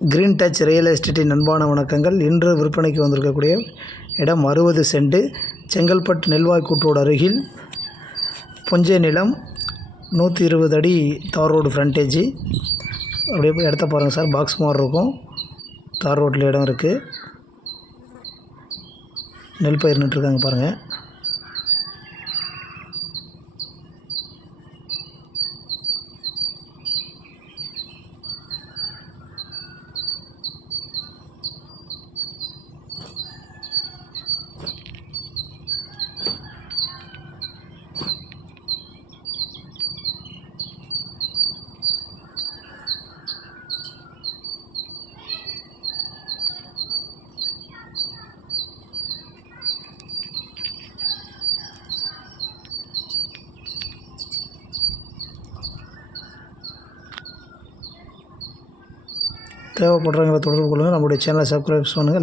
Green touch real எஸ்டேட்டின் அன்பான வணக்கங்கள். இன்று விற்பனைக்கு வந்திருக்கக்கூடிய இடம் அறுபது செண்டு செங்கல்பட்டு நெல்வாய் கூட்டோடு அருகில் புஞ்சை நிலம் நூற்றி இருபது அடி தார் ரோடு ஃப்ரண்டேஜி அப்படியே இடத்த பாருங்கள் சார் பாக்ஸ் மாதிரி இருக்கும். தார் ரோட்டில் இடம் இருக்குது நெல் பயிர் நட்டுருக்காங்க பாருங்கள் தேவைப்படுறவங்களை தொடர்பு கொள்ளுங்கள் நம்மளுடைய சேனலை சப்ஸ்கிரைப் பண்ணுங்கள்